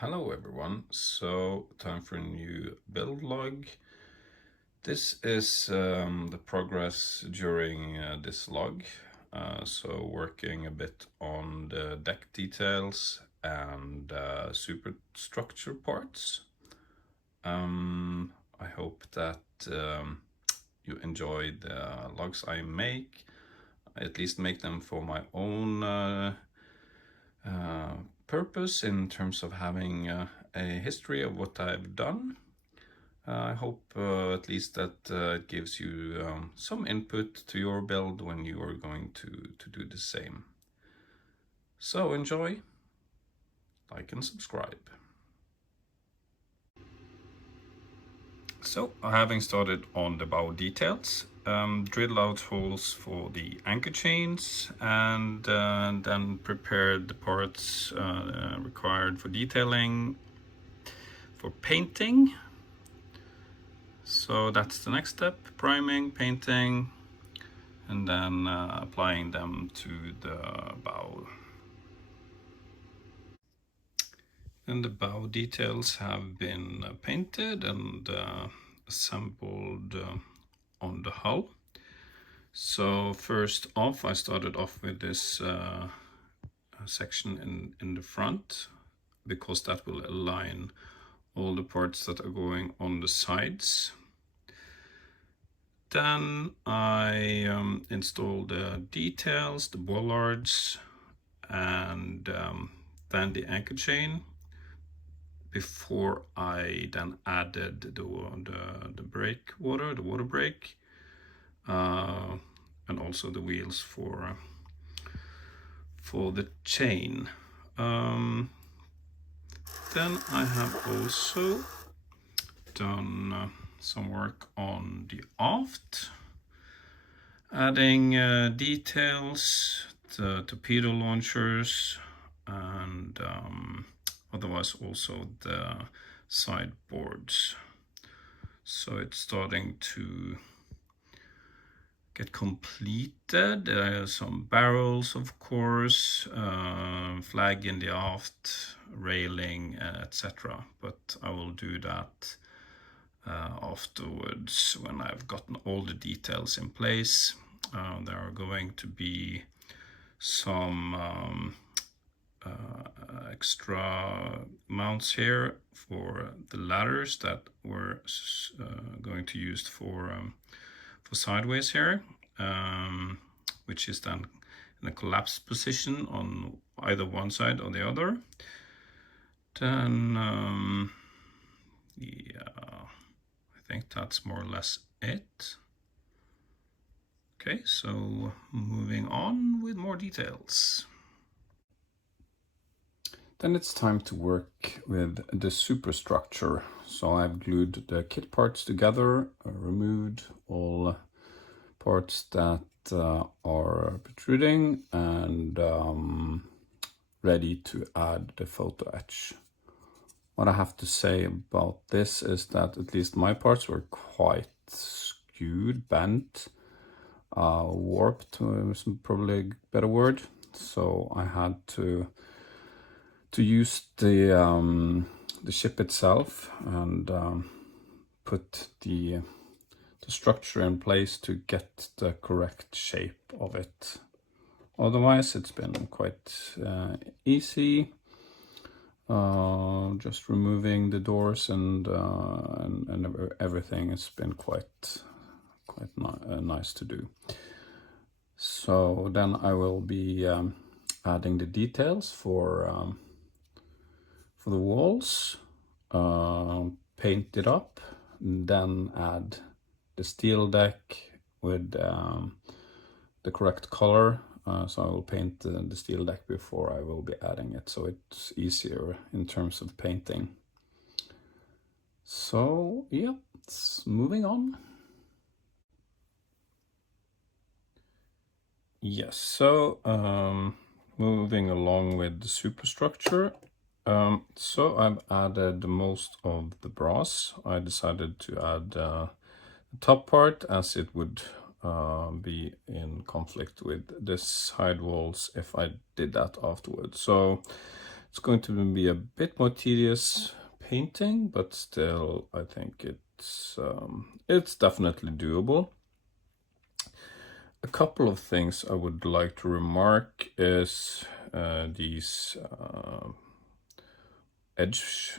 Hello everyone, so time for a new build log. This is the progress during this log, so working a bit on the deck details and superstructure parts. I hope that you enjoy the logs I make. I at least make them for my own purpose in terms of having a history of what I've done. I hope at least that it gives you some input to your build when you are going to do the same. So enjoy, like and subscribe. So having started on the bow details, drilled out holes for the anchor chains and then prepared the parts required for detailing for painting. So that's the next step: priming, painting, and then applying them to the bow. And the bow details have been painted and assembled on the hull. So first off, I started off with this section in the front, because that will align all the parts that are going on the sides. Then I installed the details, the bollards, and then the anchor chain, before I then added the brake water, the water brake, and also the wheels for the chain. Then I have also done some work on the aft, adding details, the torpedo launchers, and otherwise also the sideboards. So it's starting to get completed. Some barrels, of course, flag in the aft, railing, etc. But I will do that afterwards when I've gotten all the details in place. There are going to be some extra mounts here for the ladders that we're going to use for sideways here, which is then in a collapsed position on either one side or the other. Then yeah, I think that's more or less it. Okay, so moving on with more details. Then it's time to work with the superstructure. So I've glued the kit parts together, removed all parts that are protruding, and ready to add the photo etch. What I have to say about this is that at least my parts were quite skewed, bent, warped is probably a better word. So I had to use the ship itself and put the structure in place to get the correct shape of it. Otherwise, it's been quite easy. Just removing the doors and everything has been quite nice to do. So then I will be adding the details for the walls, paint it up, then add the steel deck with the correct color. So I will paint the steel deck before I will be adding it, so it's easier in terms of painting. So yeah, it's moving on. Yes, so moving along with the superstructure. So I've added most of the brass. I decided to add the top part, as it would be in conflict with the side walls if I did that afterwards. So It's going to be a bit more tedious painting, but still I think it's definitely doable. A couple of things I would like to remark is these edge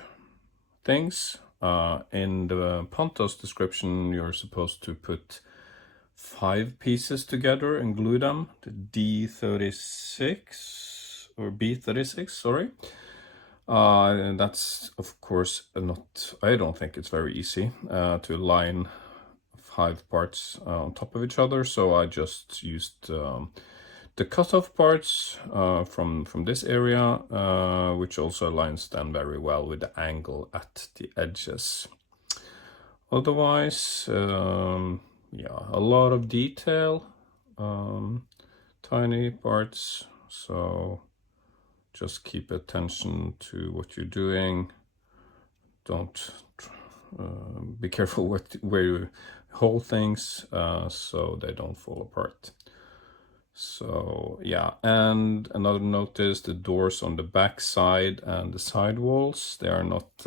things. In the Pontos description, you're supposed to put 5 pieces together and glue them, the D36 or B36, sorry. And that's of course not, I don't think it's very easy to align 5 parts on top of each other, so I just used the cutoff parts from this area, which also aligns then very well with the angle at the edges. Otherwise, yeah, a lot of detail, tiny parts, so just keep attention to what you're doing. Don't be careful where you hold things so they don't fall apart. So yeah, and another note is the doors on the back side and the side walls, they are not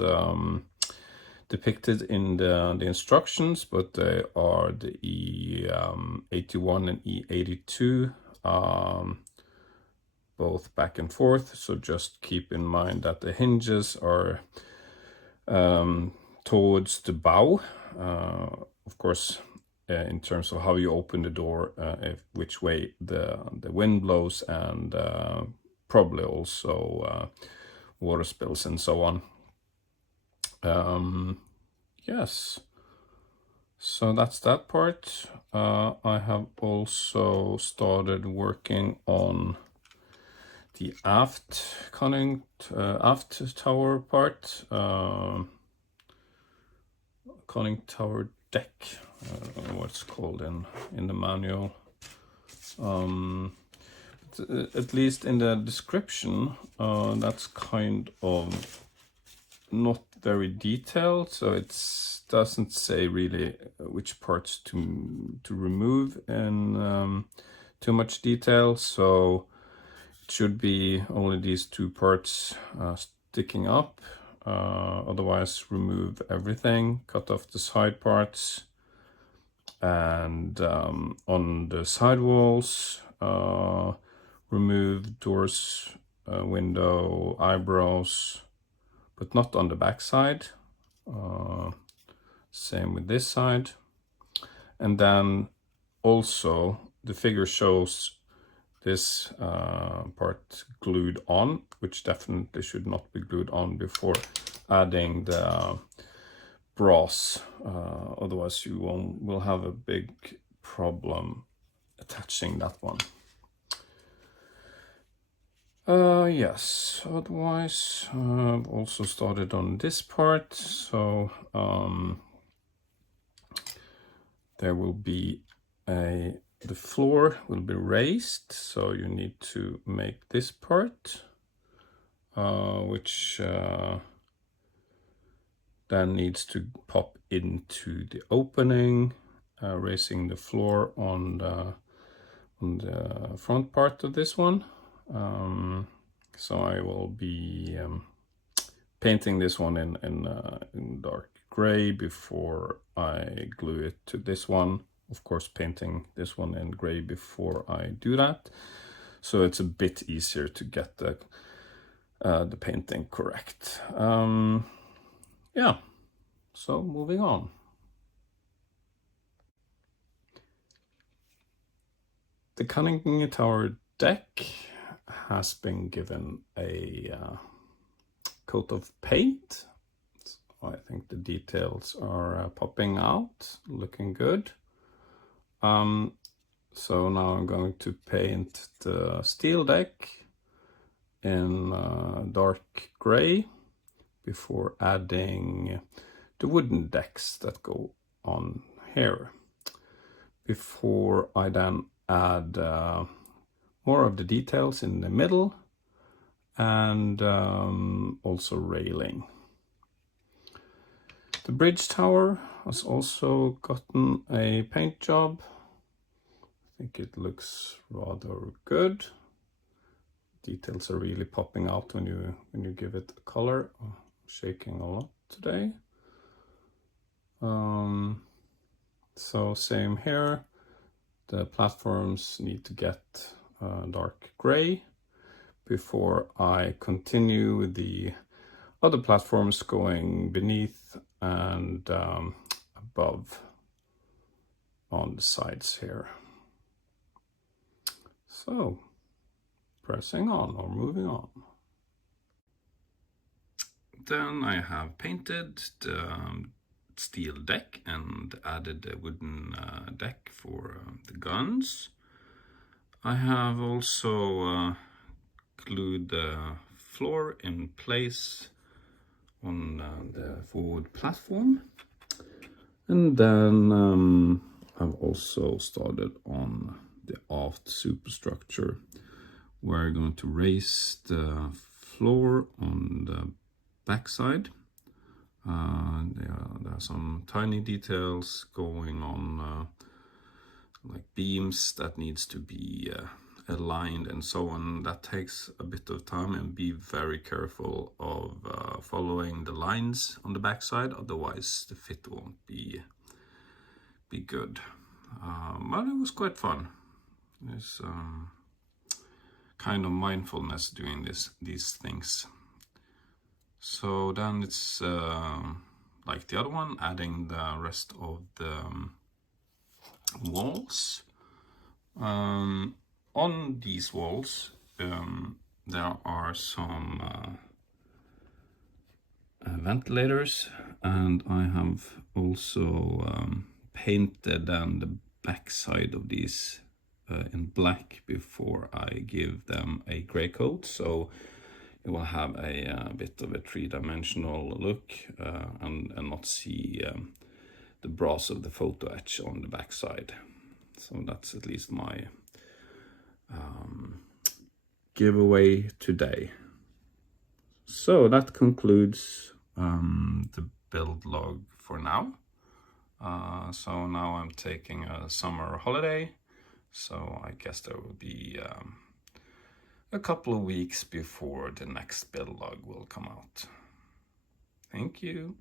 depicted in the instructions, but they are the E81 and E82, both back and forth. So just keep in mind that the hinges are towards the bow, of course, in terms of how you open the door, which way the wind blows, and probably also water spills and so on. Yes, so that's that part. I have also started working on the aft tower part, conning tower deck. I don't know what it's called in the manual. At least in the description, that's kind of not very detailed, so it doesn't say really which parts to remove in too much detail. So it should be only these 2 parts sticking up. Otherwise, remove everything, cut off the side parts, and on the side walls, remove doors, window, eyebrows, but not on the back side. Same with this side. And then also the figure shows this part glued on, which definitely should not be glued on before adding the brass. Otherwise you will have a big problem attaching that one. Yes, otherwise I've also started on this part, so there will be the floor will be raised, so you need to make this part, which then needs to pop into the opening, raising the floor on the front part of this one. So I will be painting this one in dark gray before I glue it to this one. Of course, painting this one in gray before I do that, so it's a bit easier to get the painting correct. Yeah, so moving on. The conning tower deck has been given a coat of paint. So I think the details are popping out, looking good. So now I'm going to paint the steel deck in dark gray before adding the wooden decks that go on here, before I then add more of the details in the middle and also railing. The bridge tower has also gotten a paint job. I think it looks rather good. details are really popping out when you give it a color. Oh, I'm shaking a lot today. So same here. The platforms need to get dark gray before I continue with the other platforms going beneath and above on the sides here. So pressing on or moving on. Then I have painted the steel deck and added a wooden deck for the guns. I have also glued the floor in place on the forward platform. And then I've also started on the aft superstructure. We're going to raise the floor on the backside. There are some tiny details going on, like beams that needs to be aligned and so on. That takes a bit of time, and be very careful of following the lines on the backside, otherwise the fit won't be good. But it was quite fun. There's kind of mindfulness doing these things. So then it's like the other one, adding the rest of the walls. On these walls there are some ventilators, and I have also painted then the back side of these in black before I give them a gray coat, so it will have a bit of a three-dimensional look and not see the brass of the photo etch on the back side. So that's at least my giveaway today. So that concludes the build log for now. So now I'm taking a summer holiday, so I guess there will be a couple of weeks before the next build log will come out. Thank you.